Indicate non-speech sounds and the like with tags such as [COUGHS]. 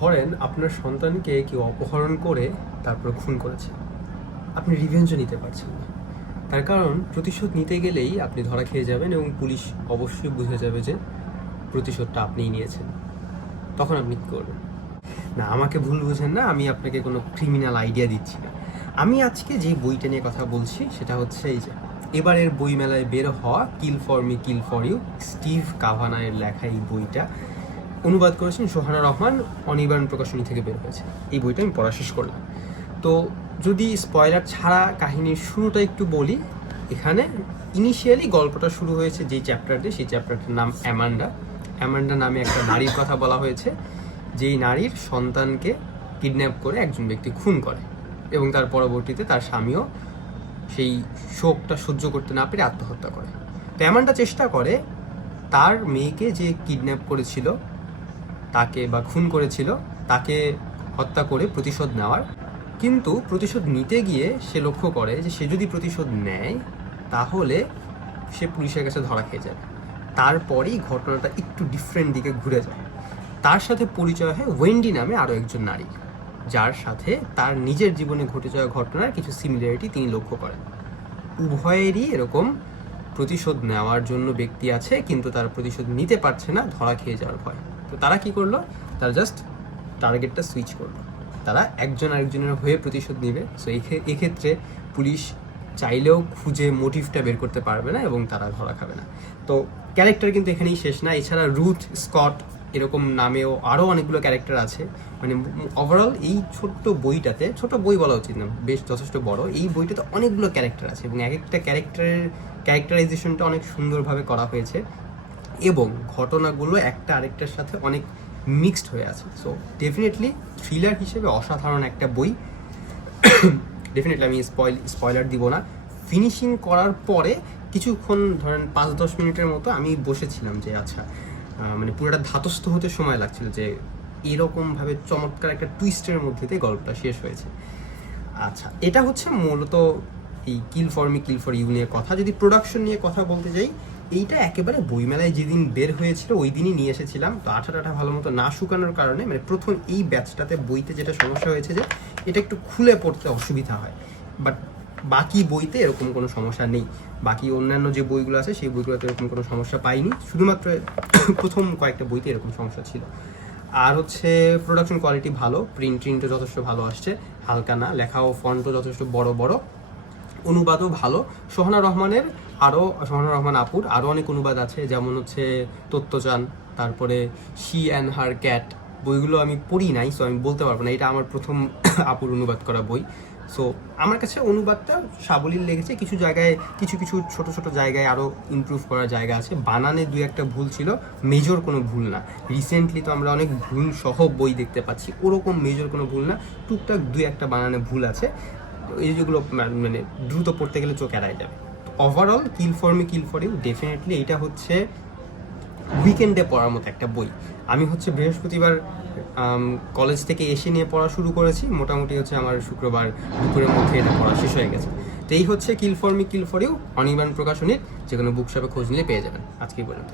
ধরেন আপনার সন্তানকে কেউ অপহরণ করে তারপর খুন করেছে। আপনি রিভেঞ্জও নিতে পারছেন না। তার কারণ প্রতিশোধ নিতে গেলেই আপনি ধরা খেয়ে যাবেন এবং পুলিশ অবশ্যই বুঝে যাবে যে প্রতিশোধটা আপনিই নিয়েছেন। তখন আপনি কী করবেন? না, আমাকে ভুল বুঝেন না, আমি আপনাকে কোনো ক্রিমিনাল আইডিয়া দিচ্ছি না। আমি আজকে যে বইটা নিয়ে কথা বলছি, সেটা হচ্ছে এই যে, এবারের বইমেলায় বের হওয়া kill for me kill for you Steve কাভানায়ের লেখা এই বইটা। অনুবাদ করেছেন সোহানা রহমান অনির্বাণ প্রকাশনী থেকে বের হয়েছে। এই বইটা আমি পড়া শেষ করলাম। তো যদি স্পয়লার ছাড়া কাহিনীর শুরুটা একটু বলি, এখানে ইনিশিয়ালি গল্পটা শুরু হয়েছে যেই চ্যাপ্টার দিয়ে সেই চ্যাপ্টারটার নাম অ্যামান্ডা। অ্যামান্ডা নামে একটা নারীর কথা বলা হয়েছে, যেই নারীর সন্তানকে কিডন্যাপ করে একজন ব্যক্তি খুন করে এবং তার পরবর্তীতে তার স্বামীও সেই শোকটা সহ্য করতে না পেরে আত্মহত্যা করে। তো অ্যামান্ডা চেষ্টা করে, তার মেয়েকে যে কিডন্যাপ করেছিল তাকে বা খুন করেছিল, তাকে হত্যা করে প্রতিশোধ নেওয়ার। কিন্তু প্রতিশোধ নিতে গিয়ে সে লক্ষ্য করে যে সে যদি প্রতিশোধ নেয়, তাহলে সে পুলিশের কাছে ধরা খেয়ে যাবে। তারপরেই ঘটনাটা একটু ডিফারেন্ট দিকে ঘুরে যায়। তার সাথে পরিচয় হয় ওয়েন্ডি নামে আরও একজন নারী, যার সাথে তার নিজের জীবনে ঘটে যাওয়া ঘটনার কিছু সিমিলারিটি তিনি লক্ষ্য করেন। উভয়েরই এরকম প্রতিশোধ নেওয়ার জন্য ব্যক্তি আছে, কিন্তু তার প্রতিশোধ নিতে পারছে না, ধরা খেয়ে যাওয়ার ভয়। তো তারা কি করল? তারা জাস্ট টার্গেটটা সুইচ করল। তারা একজন আরেকজনের হয়ে প্রতিশোধ নেবে। সো এক্ষেত্রে পুলিশ চাইলেও খুঁজে মোটিভটা বের করতে পারবে না এবং তারা ধরা খাবে না। তো ক্যারেক্টার কিন্তু এখানেই শেষ না। এছাড়া রুথ স্কট এরকম নামেও আরও অনেকগুলো ক্যারেক্টার আছে। মানে ওভারঅল এই ছোট্ট বইটাতে ছোট বই বলা উচিত না, বেশ যথেষ্ট বড়। এই বইটাতে অনেকগুলো ক্যারেক্টার আছে এবং এক একটা ক্যারেক্টারের ক্যারেক্টারাইজেশনটা অনেক সুন্দরভাবে করা হয়েছে। এবং ঘটনাগুলো একটা আরেকটার সাথে অনেক মিক্সড হয়ে আছে। সো ডেফিনেটলি থ্রিলার হিসেবে অসাধারণ একটা বই। ডেফিনেটলি আমি স্পয়েল স্পয়লার দিব না। ফিনিশিং করার পরে কিছুক্ষণ ধরেন পাঁচ দশ মিনিটের মতো আমি বসেছিলাম যে আচ্ছা মানে পুরোটা ধাতস্থ হতে সময় লাগছিল যে, এরকমভাবে চমৎকার একটা টুইস্টের মধ্যে দিয়ে গল্পটা শেষ হয়েছে। আচ্ছা এটা হচ্ছে মূলত এই kill for me, kill for you নিয়ে কথা। যদি প্রোডাকশন নিয়ে কথা বলতে যাই এইটা একেবারে বইমেলায় যেদিন বের হয়েছিল ওই দিনই নিয়ে এসেছিলাম। তো আঠা ভালো মতো না শুকানোর কারণে মানে প্রথম এই ব্যাচটাতে বইতে যেটা সমস্যা হয়েছে যে, এটা একটু খুলে পড়তে অসুবিধা হয়। বাট বাকি বইতে এরকম কোনো সমস্যা নেই। বাকি অন্যান্য যে বইগুলো আছে, সেই বইগুলোতে এরকম কোনো সমস্যা পাইনি। শুধুমাত্র [COUGHS] প্রথম কয়েকটা বইতে এরকম সমস্যা ছিল। আর হচ্ছে প্রোডাকশন কোয়ালিটি ভালো প্রিন্ট ট্রিন্টও যথেষ্ট ভালো আসছে, হালকা না লেখা ও ফন্টও যথেষ্ট বড় বড়, অনুবাদও ভালো। সোহানা রহমানের আরও সোহানা রহমান আপুর আরও অনেক অনুবাদ আছে, যেমন হচ্ছে তত্ত্বচান, তারপরে শি অ্যান্ড হার ক্যাট, বইগুলো আমি পড়ি নাই সো আমি বলতে পারব না, এটা আমার প্রথম [COUGHS] আপুর অনুবাদ করা বই। সো আমার কাছে অনুবাদটা সাবলীল লেগেছে, কিছু জায়গায়, কিছু কিছু ছোট ছোট জায়গায় আরও ইমপ্রুভ করার জায়গা আছে। বানানে দুই একটা ভুল ছিল মেজর কোনো ভুল না। রিসেন্টলি তো আমরা অনেক ভুল সহ বই দেখতে পাচ্ছি, ওরকম মেজর কোনো ভুল না, টুকটাক দুই একটা বানানে ভুল আছে, এই যেগুলো মানে দ্রুত পড়তে গেলে চোখ এড়ায় যাবে। Overall kill for me kill for you definitely এটা হচ্ছে উইকেন্ডে পড়ার মতো একটা বই। আমি হচ্ছে বৃহস্পতিবার কলেজ থেকে এসে নিয়ে পড়া শুরু করেছি, মোটামুটি হচ্ছে আমার শুক্রবার দুপুরের মধ্যে এটা পড়া শেষ হয়ে গেছে। তো এই হচ্ছে kill for me kill for you Anirban প্রকাশনীর যে কোনো বুক শপে খোঁজ নিলে পেয়ে যাবেন। আজকেই পর্যন্ত